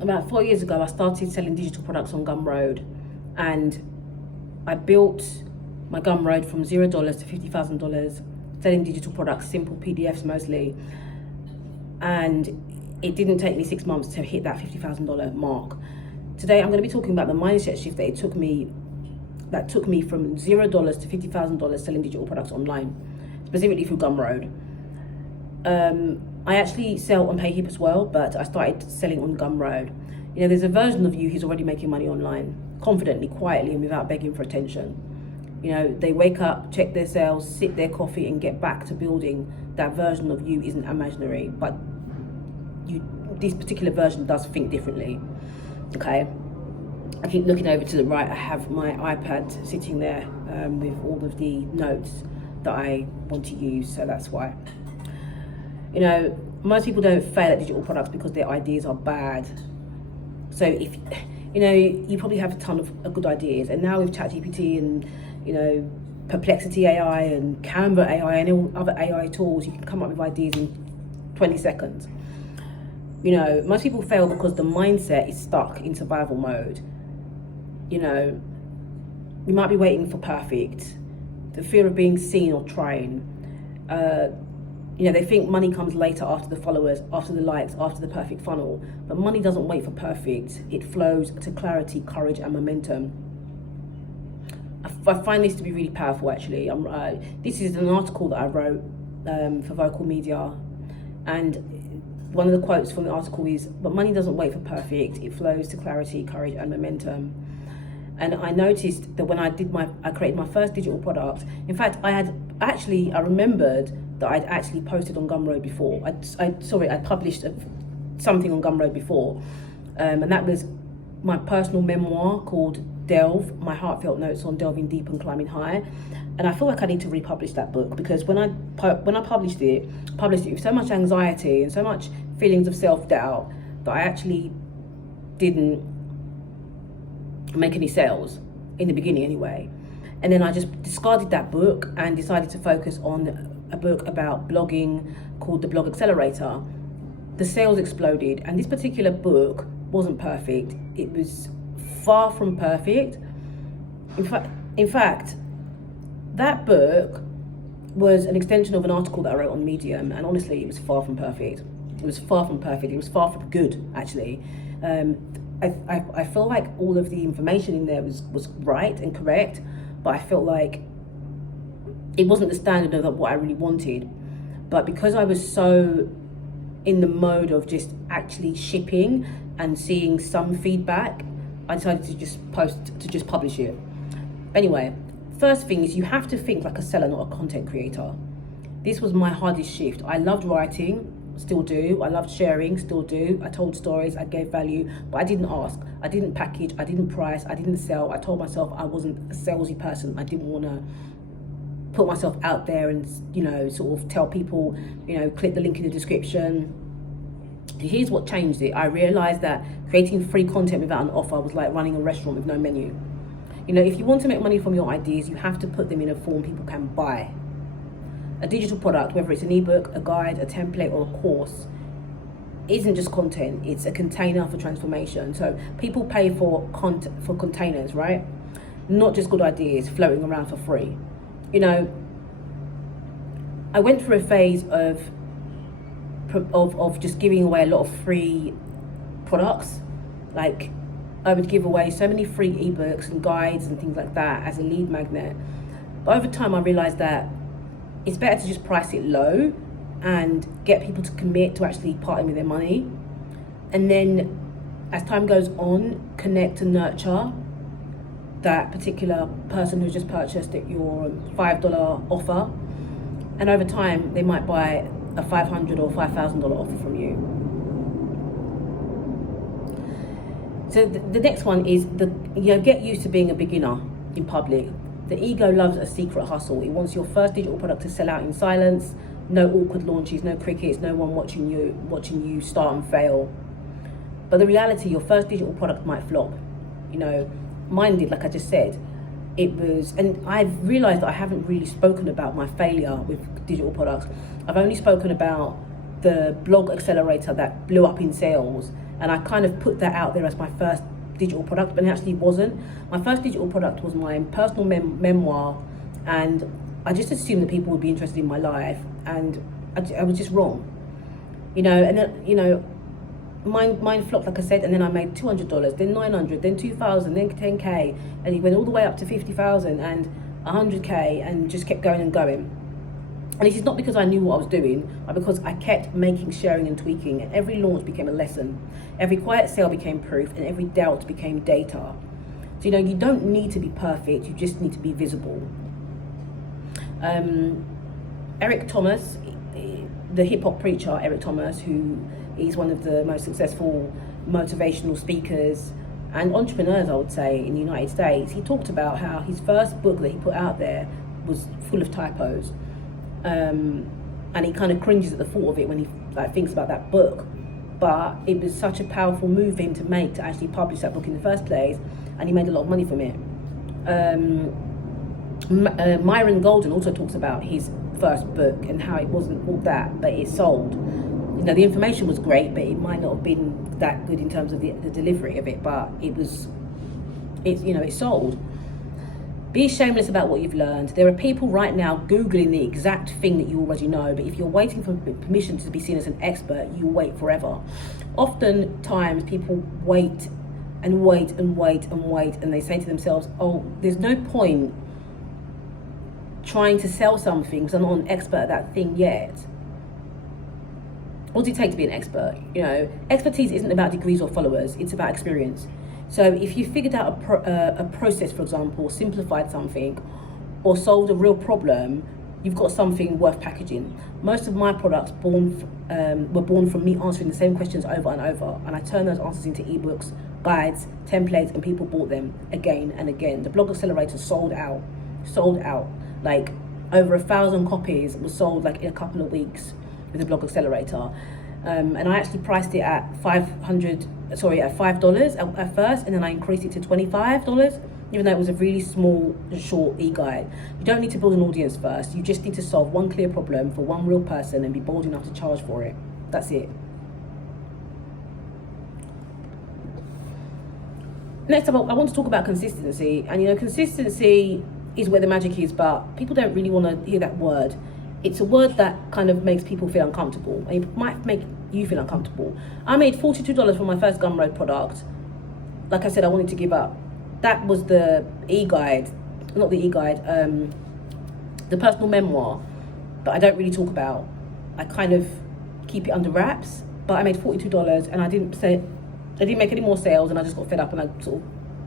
about 4 years ago, I started selling digital products on Gumroad, and I built my Gumroad from $0 to $50,000, selling digital products, simple PDFs mostly. And it didn't take me 6 months to hit that $50,000 mark. Today, I'm going to be talking about the mindset shift that took me from $0 to $50,000 selling digital products online, specifically through Gumroad. I actually sell on Payhip as well, but I started selling on Gumroad. You know, there's a version of you who's already making money online, confidently, quietly, and without begging for attention. You know, they wake up, check their sales, sip their coffee, and get back to building. That version of you isn't imaginary, but this particular version does think differently. Okay, I keep looking over to the right. I have my iPad sitting there with all of the notes that I want to use, so that's why. You know, most people don't fail at digital products because their ideas are bad. So if, you know, you probably have a ton of good ideas, and now with ChatGPT and, you know, Perplexity AI and Canva AI and all other AI tools, you can come up with ideas in 20 seconds. You know, most people fail because the mindset is stuck in survival mode. You know, you might be waiting for perfect, the fear of being seen or trying. You know, they think money comes later, after the followers, after the likes, after the perfect funnel. But money doesn't wait for perfect. It flows to clarity, courage, and momentum. I find this to be really powerful, actually. This is an article that I wrote for Vocal Media. And one of the quotes from the article is, "But money doesn't wait for perfect. It flows to clarity, courage, and momentum." And I noticed that when I created my first digital product. In fact, I remembered that I'd actually posted on Gumroad before. I published something on Gumroad before, and that was my personal memoir called Delve, my heartfelt notes on delving deep and climbing high. And I feel like I need to republish that book, because when I published it with so much anxiety and so much feelings of self-doubt that I actually didn't make any sales in the beginning anyway. And then I just discarded that book and decided to focus on a book about blogging called The Blog Accelerator. The sales exploded, and this particular book wasn't perfect. It was far from perfect. In fact, that book was an extension of an article that I wrote on Medium, and honestly, it was far from perfect. It was far from perfect. It was far from good, actually. I feel like all of the information in there was right and correct, but I felt like it wasn't the standard of what I really wanted. But because I was so in the mode of just actually shipping and seeing some feedback, I decided to just publish it. Anyway, first thing is you have to think like a seller, not a content creator. This was my hardest shift. I loved writing, still do. I loved sharing, still do. I told stories, I gave value, but I didn't ask. I didn't package, I didn't price, I didn't sell. I told myself I wasn't a salesy person. I didn't want to put myself out there and, you know, sort of tell people, you know, click the link in the description. Here's what changed it. I realized that creating free content without an offer was like running a restaurant with no menu. You know, if you want to make money from your ideas, you have to put them in a form people can buy. A digital product, whether it's an ebook, a guide, a template, or a course, isn't just content. It's a container for transformation. So people pay for containers, right? Not just good ideas floating around for free. You know, I went through a phase of just giving away a lot of free products. Like, I would give away so many free ebooks and guides and things like that as a lead magnet. But over time, I realized that it's better to just price it low and get people to commit to actually parting with their money. And then as time goes on, connect and nurture that particular person who's just purchased at your $5 offer. And over time, they might buy a $500 or $5,000 offer from you. So the next one is get used to being a beginner in public. The ego loves a secret hustle. It wants your first digital product to sell out in silence. No awkward launches, no crickets, no one watching you start and fail. But the reality, your first digital product might flop. You know, mine did, like I just said. It was, and I've realized that I haven't really spoken about my failure with digital products. I've only spoken about the blog accelerator that blew up in sales, and I kind of put that out there as my first digital product, but it actually wasn't. My first digital product was my personal memoir, and I just assumed that people would be interested in my life, and I was just wrong, you know. And then, you know, mine flopped, like I said, and then I made $200, then $900, then $2,000, then $10K, and it went all the way up to $50,000 and $100K, and just kept going and going. And this is not because I knew what I was doing, but because I kept making, sharing and tweaking, and every launch became a lesson. Every quiet sale became proof, and every doubt became data. So, you know, you don't need to be perfect, you just need to be visible. Eric Thomas, the hip-hop preacher Eric Thomas, who is one of the most successful motivational speakers and entrepreneurs, I would say, in the United States, he talked about how his first book that he put out there was full of typos. And he kind of cringes at the thought of it when he thinks about that book. But it was such a powerful move for him to make, to actually publish that book in the first place, and he made a lot of money from it. Myron Golden also talks about his first book and how it wasn't all that, but it sold. You know, the information was great, but it might not have been that good in terms of the delivery of it, but it sold. Be shameless about what you've learned. There are people right now Googling the exact thing that you already know, but if you're waiting for permission to be seen as an expert, you'll wait forever. Oftentimes people wait and wait and wait and wait, and they say to themselves, oh, there's no point trying to sell something because I'm not an expert at that thing yet. What does it take to be an expert? You know, expertise isn't about degrees or followers, it's about experience. So if you figured out a process, for example, simplified something, or solved a real problem, you've got something worth packaging. Most of my products were born from me answering the same questions over and over, and I turned those answers into ebooks, guides, templates, and people bought them again and again. The blog accelerator sold out. Like over 1,000 copies was sold like in a couple of weeks with the blog accelerator. And I actually priced it at $5 at first, and then I increased it to $25, even though it was a really small, short e-guide. You don't need to build an audience first. You just need to solve one clear problem for one real person and be bold enough to charge for it. That's it. Next up, I want to talk about consistency. And, you know, consistency is where the magic is, but people don't really want to hear that word. It's a word that kind of makes people feel uncomfortable, and it might make you feel uncomfortable. I made $42 for my first Gumroad product. Like I said, I wanted to give up. That was the e-guide, not the e-guide, the personal memoir that I don't really talk about. I kind of keep it under wraps, but I made $42 and I didn't make any more sales, and I just got fed up and I sort of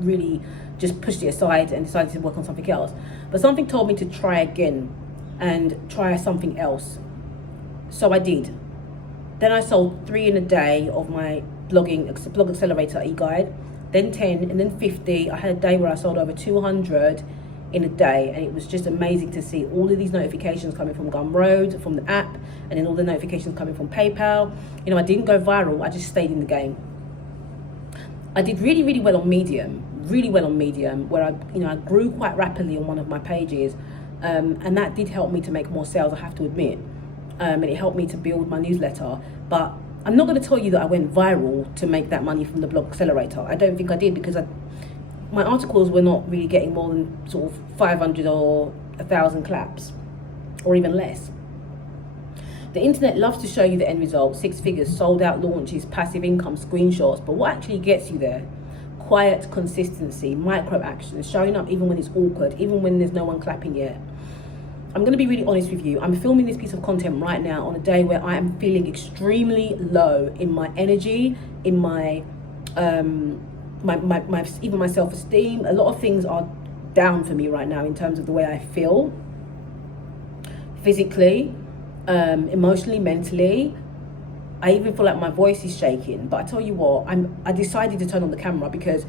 really just pushed it aside and decided to work on something else. But something told me to try again and try something else. So I did. Then I sold 3 in a day of my blog accelerator e-guide, then 10, and then 50. I had a day where I sold over 200 in a day, and it was just amazing to see all of these notifications coming from Gumroad, from the app, and then all the notifications coming from PayPal. You know, I didn't go viral, I just stayed in the game. I did really, really well on Medium, where I grew quite rapidly on one of my pages. And that did help me to make more sales, I have to admit. And it helped me to build my newsletter. But I'm not going to tell you that I went viral to make that money from the blog accelerator. I don't think I did, because my articles were not really getting more than sort of 500 or 1,000 claps, or even less. The internet loves to show you the end result: 6 figures, sold out launches, passive income, screenshots. But what actually gets you there? Quiet consistency, micro actions, showing up even when it's awkward, even when there's no one clapping yet. I'm going to be really honest with you. I'm filming this piece of content right now on a day where I am feeling extremely low in my energy, in my even my self-esteem. A lot of things are down for me right now in terms of the way I feel, physically, emotionally, mentally. I even feel like my voice is shaking. But I tell you what, I decided to turn on the camera because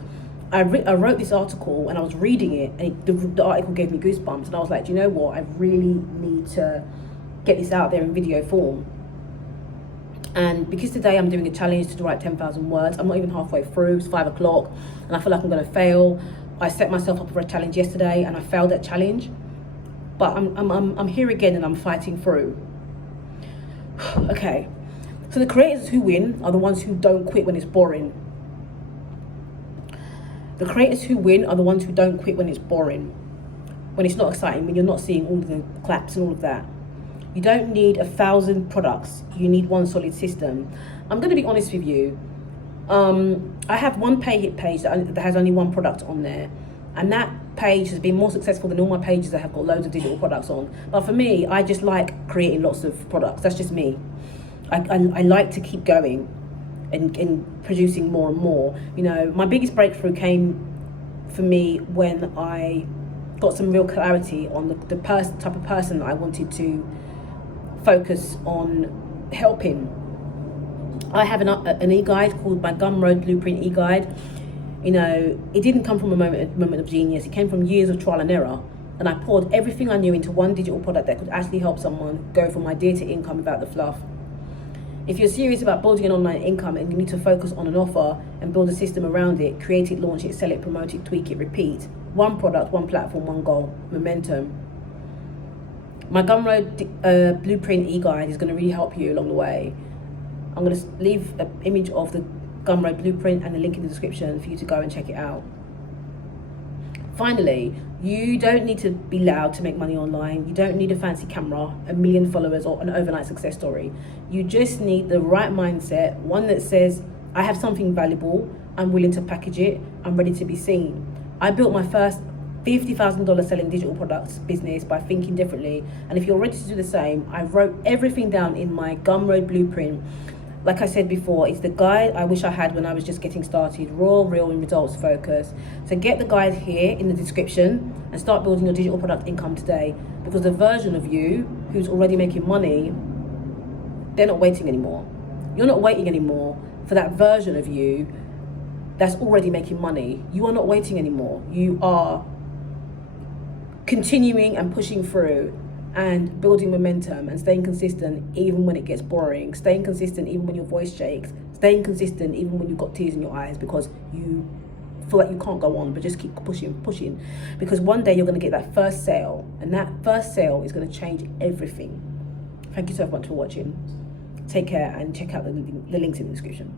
I wrote this article and I was reading it, and the article gave me goosebumps, and I was like, do you know what? I really need to get this out there in video form. And because today I'm doing a challenge to write 10,000 words, I'm not even halfway through, it's 5 o'clock, and I feel like I'm going to fail. I set myself up for a challenge yesterday and I failed that challenge. But I'm here again and I'm fighting through. Okay. So the creators who win are the ones who don't quit when it's boring. The creators who win are the ones who don't quit when it's boring, when it's not exciting, when you're not seeing all of the claps and all of that. You don't need 1,000 products. You need one solid system. I'm going to be honest with you. I have one Payhip page that has only one product on there. And that page has been more successful than all my pages that have got loads of digital products on. But for me, I just like creating lots of products. That's just me. I like to keep going and producing more and more. You know, my biggest breakthrough came for me when I got some real clarity on the type of person that I wanted to focus on helping. I have an e-guide called my Gumroad Blueprint e-guide. You know, it didn't come from a moment of genius. It came from years of trial and error. And I poured everything I knew into one digital product that could actually help someone go from idea to income without the fluff. If you're serious about building an online income and you need to focus on an offer and build a system around it, create it, launch it, sell it, promote it, tweak it, repeat. One product, one platform, one goal, momentum. My Gumroad Blueprint e-guide is going to really help you along the way. I'm going to leave an image of the Gumroad Blueprint and the link in the description for you to go and check it out. Finally, you don't need to be loud to make money online. You don't need a fancy camera, 1 million followers, or an overnight success story. You just need the right mindset, one that says, I have something valuable, I'm willing to package it, I'm ready to be seen. I built my first $50,000 selling digital products business by thinking differently. And if you're ready to do the same, I wrote everything down in my Gumroad Blueprint. Like I said before, it's the guide I wish I had when I was just getting started, raw, real, and results focused. So get the guide here in the description and start building your digital product income today, because the version of you who's already making money, they're not waiting anymore. You're not waiting anymore for that version of you that's already making money. You are not waiting anymore. You are continuing and pushing through and building momentum and staying consistent even when it gets boring, staying consistent even when your voice shakes, staying consistent even when you've got tears in your eyes because you feel like you can't go on, but just keep pushing. Because one day you're going to get that first sale, and that first sale is going to change everything. Thank you so much for watching. Take care and check out the links in the description.